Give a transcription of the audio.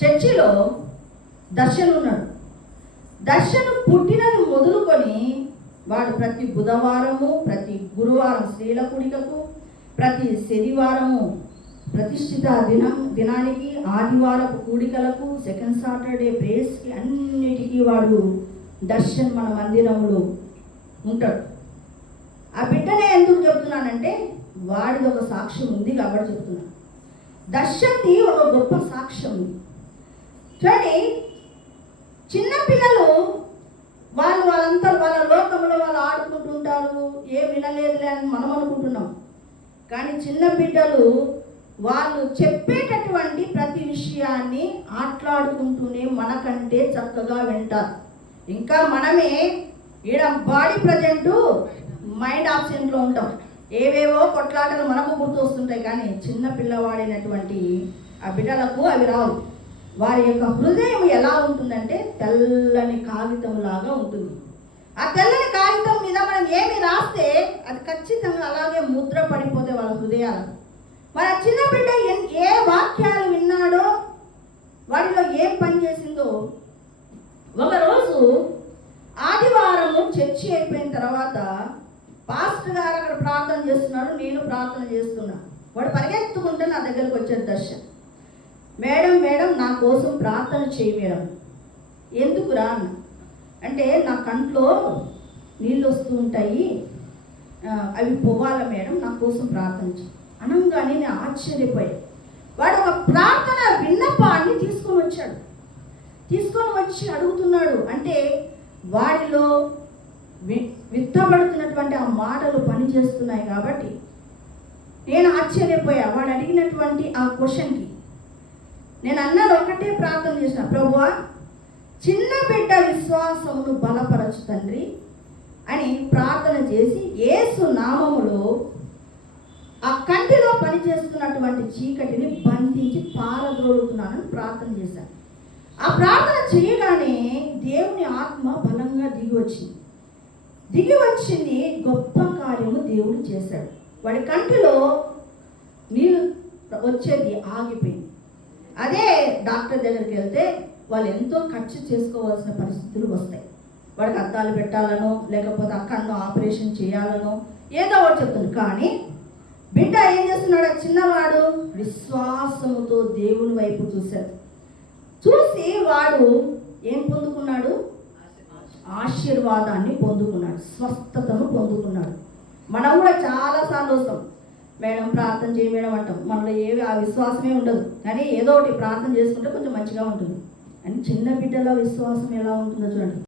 చర్చిలో దర్శన్ ఉన్నాడు. దర్శన్ పుట్టినది మొదలుకొని వాడు ప్రతి బుధవారము, ప్రతి గురువారం స్త్రీల కూడికకు, ప్రతి శనివారము ప్రతిష్ఠిత దినానికి, ఆదివారపు కూడికలకు, సెకండ్ సాటర్డే ప్రేయర్స్కి, అన్నిటికీ వాడు దర్శన్ మన మందిరంలో ఉంటాడు. ఆ బిడ్డనే ఎందుకు చెప్తున్నానంటే వాడిది ఒక సాక్ష్యం ఉంది కాబట్టి చెప్తున్నాను. దర్శన్ది ఒక గొప్ప సాక్ష్యం ఉంది. చూడండి, చిన్నపిల్లలు వాళ్ళంతా వాళ్ళ లోకంలో వాళ్ళు ఆడుకుంటుంటారు, ఏం వినలేదులే అని మనం అనుకుంటున్నాం. కానీ చిన్న బిడ్డలు వాళ్ళు చెప్పేటటువంటి ప్రతి విషయాన్ని ఆటలాడుకుంటూనే మనకంటే చక్కగా వింటారు. ఇంకా మనమే ఈడ బాడీ ప్రజెంటు మైండ్ ఆబ్సెంట్లో ఉంటాం. ఏవేవో కొట్లాటలు మనకు గుర్తు వస్తుంటాయి, కానీ చిన్న పిల్లవాడైనటువంటి ఆ బిడ్డలకు అవి రావు. వారి యొక్క హృదయం ఎలా ఉంటుందంటే తెల్లని కాగితం లాగా ఉంటుంది. ఆ తెల్లని కాగితం మీద మనం ఏమి రాస్తే అది ఖచ్చితంగా అలాగే ముద్ర పడిపోతే వాళ్ళ హృదయాలకు. మన చిన్న బిడ్డ ఏ వాక్యాలు విన్నాడో వాడిలో ఏం పని చేసిందో. ఒకరోజు ఆదివారము చర్చి అయిపోయిన తర్వాత పాస్టర్ గారు అక్కడ ప్రార్థన చేస్తున్నారు, నేను ప్రార్థన చేస్తున్నా. వాడు పరిగెత్తుకుంటే నా దగ్గరకు వచ్చాడు దర్శన్. మేడం నా కోసం ప్రార్థన చేయి మేడం. ఎందుకు రా అన్న అంటే, నా కంట్లో నీళ్ళు వస్తూ ఉంటాయి, అవి పోవాల మేడం, నా కోసం ప్రార్థన చేయి అనగానే నేను ఆశ్చర్యపోయాను. వాడు ఒక ప్రార్థన విన్నపాన్ని తీసుకొని వచ్చి అడుగుతున్నాడు. అంటే వాడిలో విత్తబడుతున్నటువంటి ఆ మాటలు పనిచేస్తున్నాయి కాబట్టి నేను ఆశ్చర్యపోయా. వాడు అడిగినటువంటి ఆ క్వశ్చన్కి నేను అన్నది ఒకటే ప్రార్థన చేసిన, ప్రభువా చిన్న బిడ్డ విశ్వాసమును బలపరచు తండ్రి అని ప్రార్థన చేసి యేసు నామములో ఆ కంటిలో పనిచేస్తున్నటువంటి చీకటిని బంధించి పారద్రోలుతున్నానని ప్రార్థన చేశాను. ఆ ప్రార్థన చేయగానే దేవుని ఆత్మ బలంగా దిగి వచ్చింది. గొప్ప కార్యము దేవుడు చేశాడు. వాడి కంటిలో నీళ్ళు వచ్చేది ఆగిపోయింది. అదే డాక్టర్ దగ్గరికి వెళ్తే వాళ్ళు ఎంతో ఖర్చు చేసుకోవాల్సిన పరిస్థితులు వస్తాయి. వాడికి అద్దాలు పెట్టాలనో లేకపోతే ఆ కన్ను ఆపరేషన్ చేయాలనో ఏదో ఒకటి చెప్తుంది. కానీ బిడ్డ ఏం చేస్తున్నాడు? చిన్నవాడు విశ్వాసముతో దేవుని వైపు చూసి వాడు ఏం పొందుకున్నాడు? ఆశీర్వాదాన్ని పొందుకున్నాడు, స్వస్థతను పొందుకున్నాడు. మనం కూడా చాలాసార్లు వస్తాం, మేడం ప్రార్థన చేయి మేడం అంటాం. మనలో ఏవి ఆ విశ్వాసమే ఉండదు, కానీ ఏదో ఒకటి ప్రార్థన చేసుకుంటే కొంచెం మంచిగా ఉంటుంది. అని చిన్న బిడ్డల విశ్వాసం ఎలా ఉంటుందో చూడండి.